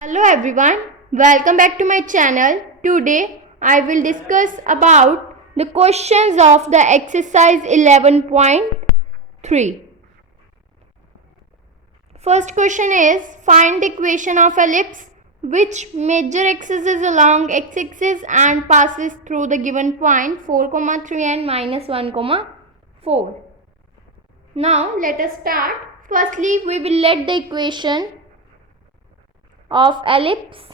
Hello everyone, welcome back to my channel. Today I will discuss about the questions of the exercise 11.3. First question is find the equation of ellipse which major axis is along x-axis and passes through the given point 4, 3 and minus 1, 4. Now let us start. Firstly, we will let the equation of ellipse,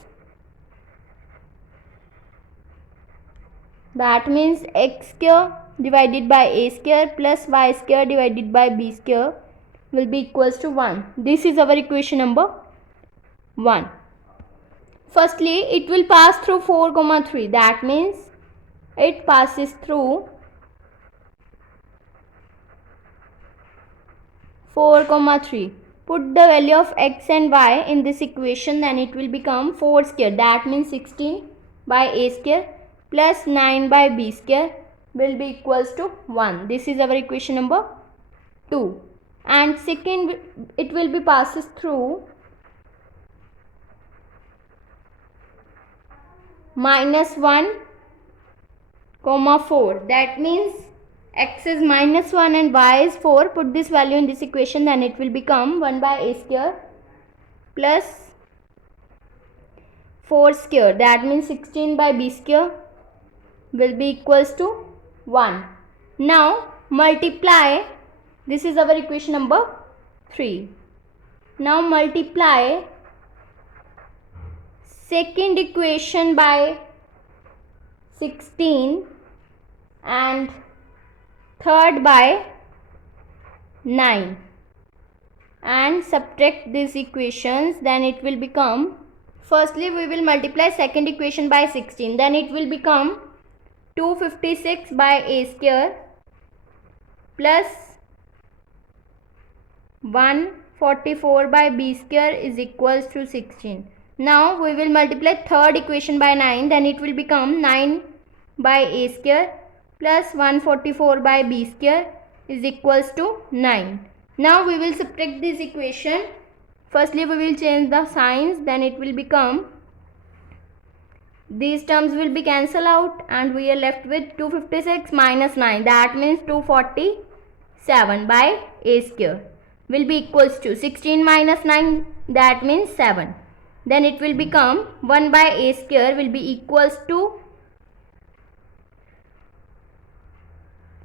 that means x square divided by a square plus y square divided by b square will be equals to 1. This is our equation number 1. Firstly, it will pass through 4, 3. That means it passes through 4, 3. Put the value of x and y in this equation, then it will become 4 square. That means 16 by a square plus 9 by b square will be equals to 1. This is our equation number 2. And second, it will be passes through minus 1, 4. That means x is minus 1 and y is 4. Put this value in this equation, then it will become 1 by a square plus 4 square. That means 16 by b square will be equals to 1. Now multiply, this is our equation number 3. Now multiply second equation by 16 and third by 9 and subtract these equations, then it will become, firstly we will multiply second equation by 16, then it will become 256 by a square plus 144 by b square is equals to 16. Now we will multiply third equation by 9, then it will become 9 by a square plus 144 by b square is equals to 9. Now we will subtract this equation. Firstly we will change the signs, then it will become, these terms will be cancelled out and we are left with 256 minus 9, that means 247 by a square will be equals to 16 minus 9, that means 7. Then it will become 1 by a square will be equals to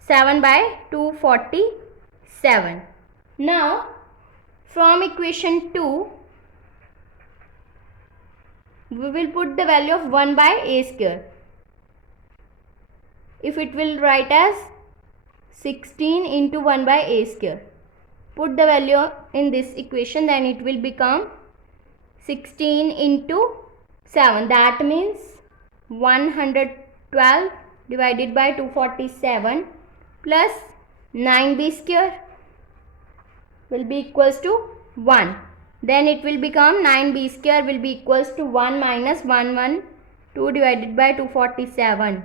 7 by 247. Now from equation 2 we will put the value of 1 by a square. If it will write as 16 into 1 by a square, put the value in this equation, then it will become 16 into 7, that means 112 divided by 247 plus 9b square will be equals to 1. Then it will become 9b square will be equals to 1 minus 112 divided by 247.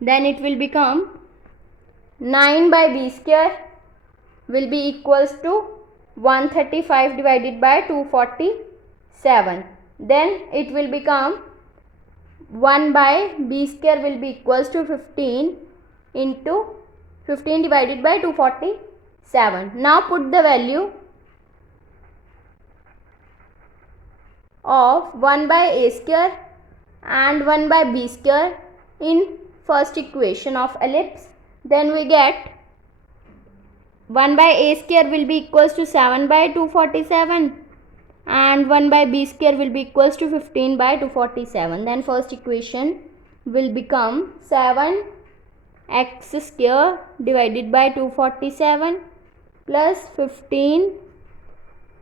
Then it will become 9 by b square will be equals to 135 divided by 247. Then it will become 1 by b square will be equals to 15 into 15 divided by 247. Now put the value of 1 by a square and 1 by b square in first equation of ellipse, then we get 1 by a square will be equals to 7 by 247 and 1 by b square will be equals to 15 by 247. Then first equation will become 7 x square divided by 247 plus 15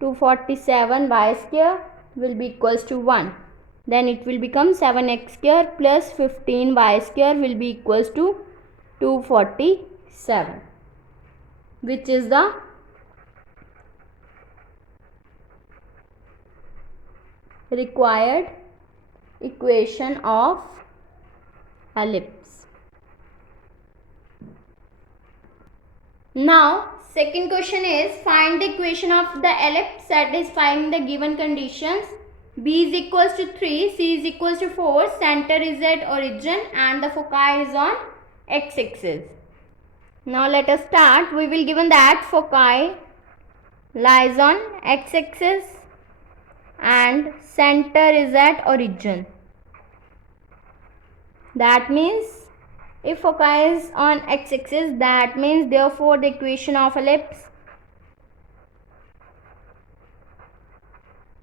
247 y square will be equals to 1. Then it will become 7x square plus 15 y square will be equals to 247, which is the required equation of ellipse. Now second question is find the equation of the ellipse satisfying the given conditions. B is equals to 3, C is equals to 4, center is at origin and the foci is on x-axis. Now let us start. We will given that foci lies on x-axis and center is at origin. That means if foci is on x-axis, that means therefore the equation of ellipse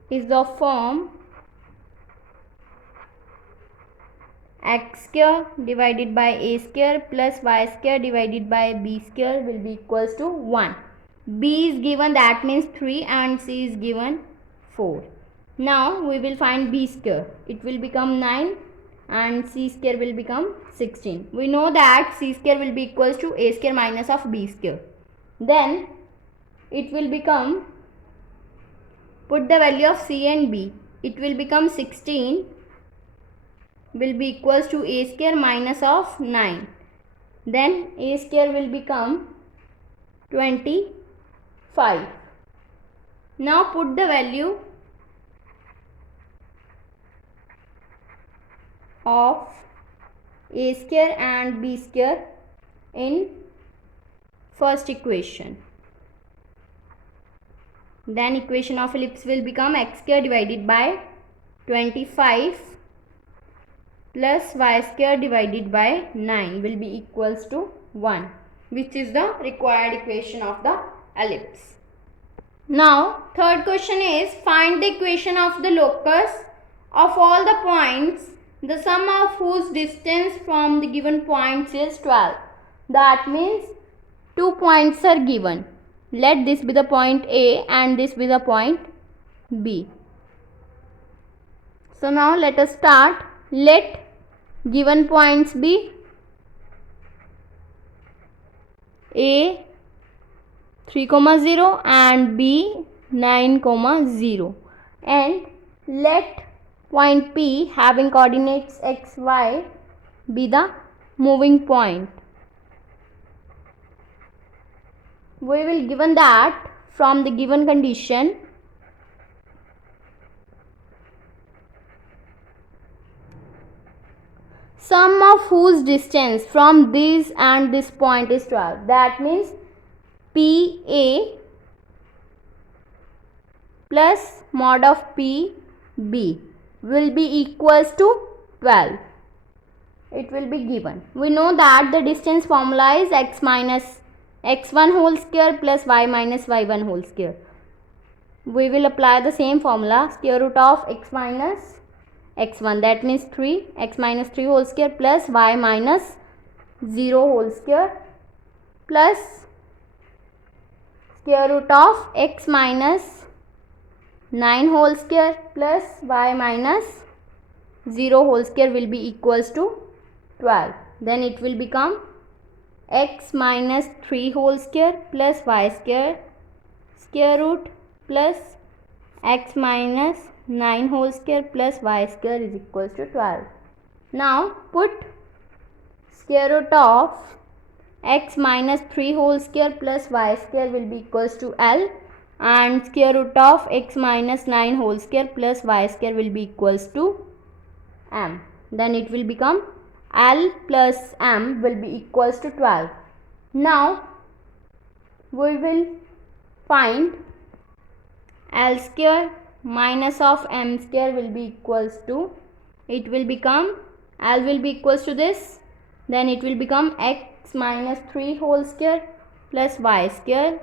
is of form x square divided by a square plus y square divided by b square will be equals to 1. B is given, that means 3, and C is given 4. Now we will find b square. It will become 9 and c square will become 16. We know that c square will be equals to a square minus of b square. Then it will become, put the value of c and b, it will become 16 will be equals to a square minus of 9. Then a square will become 25. Now put the value of a square and b square in first equation. Then equation of ellipse will become x square divided by 25 plus y square divided by 9 will be equals to 1, which is the required equation of the ellipse. Now third question is, find the equation of the locus of all the points, the sum of whose distance from the given points is 12. That means 2 points are given. Let this be the point A and this be the point B. So now let us start. Let given points be A 3, 0 and B 9, 0, and let point P having coordinates x, y be the moving point. We will given that from the given condition sum of whose distance from this and this point is 12. That means PA plus mod of PB will be equals to 12. It will be given. We know that the distance formula is x minus x1 whole square plus y minus y1 whole square. We will apply the same formula, square root of x minus x1, that means 3, x minus 3 whole square plus y minus 0 whole square plus square root of x minus 9 whole square plus y minus 0 whole square will be equals to 12. Then it will become x minus 3 whole square plus y square square root plus x minus 9 whole square plus y square is equals to 12. Now put square root of x minus 3 whole square plus y square will be equals to L, and square root of x minus 9 whole square plus y square will be equals to m. Then it will become L plus m will be equals to 12. Now we will find L square minus of m square will be equals to, it will become, L will be equals to this, then it will become x minus 3 whole square plus y square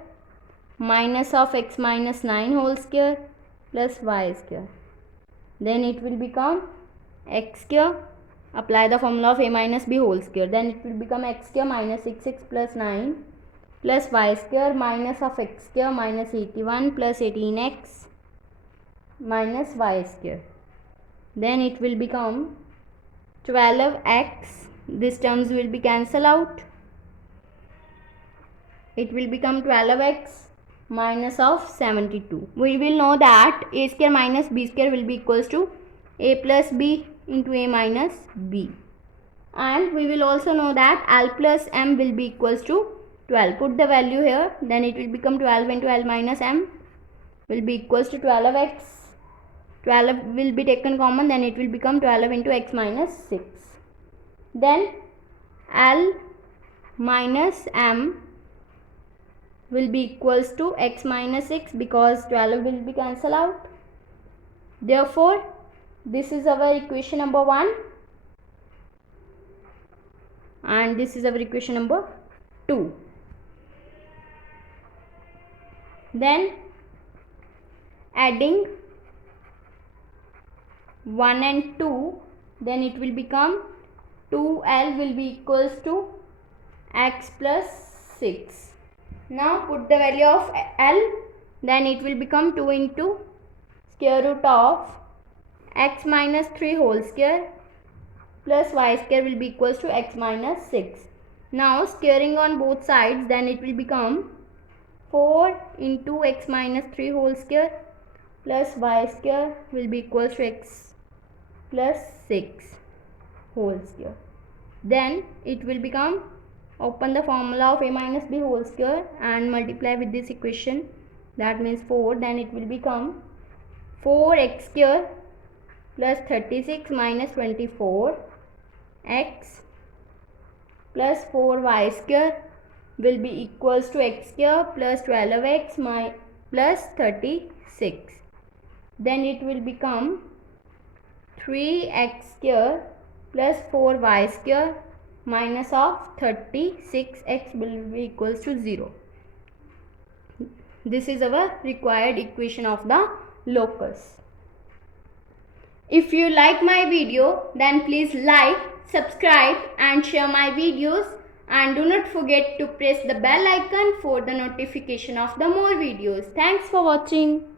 minus of x minus 9 whole square plus y square. Then it will become x square, apply the formula of a minus b whole square, then it will become x square minus 6x plus 9 plus y square minus of x square minus 81 plus 18x minus y square. Then it will become 12x, these terms will be cancelled out, it will become 12x minus of 72. We will know that a square minus b square will be equals to a plus b into a minus b, and we will also know that L plus m will be equals to 12. Put the value here, then it will become 12 into L minus m will be equals to 12x. 12 will be taken common, then it will become 12 into x minus 6. Then L minus M will be equals to x minus 6 because 12 will be cancelled out. Therefore, this is our equation number 1 and this is our equation number 2. Then adding 1 and 2, then it will become 2L will be equals to x plus 6. Now put the value of L, then it will become 2 into square root of x minus 3 whole square plus y square will be equals to x minus 6. Now squaring on both sides, then it will become 4 into x minus 3 whole square plus y square will be equals to x plus 6 whole square. Then it will become, open the formula of a minus b whole square and multiply with this equation, that means 4, then it will become 4x square plus 36 minus 24 x plus 4y square will be equals to x square plus 12x plus 36. Then it will become 3x square plus 4y square minus of 36x will be equals to 0. This is our required equation of the locus. If you like my video, then please like, subscribe and share my videos, and do not forget to press the bell icon for the notification of the more videos. Thanks for watching.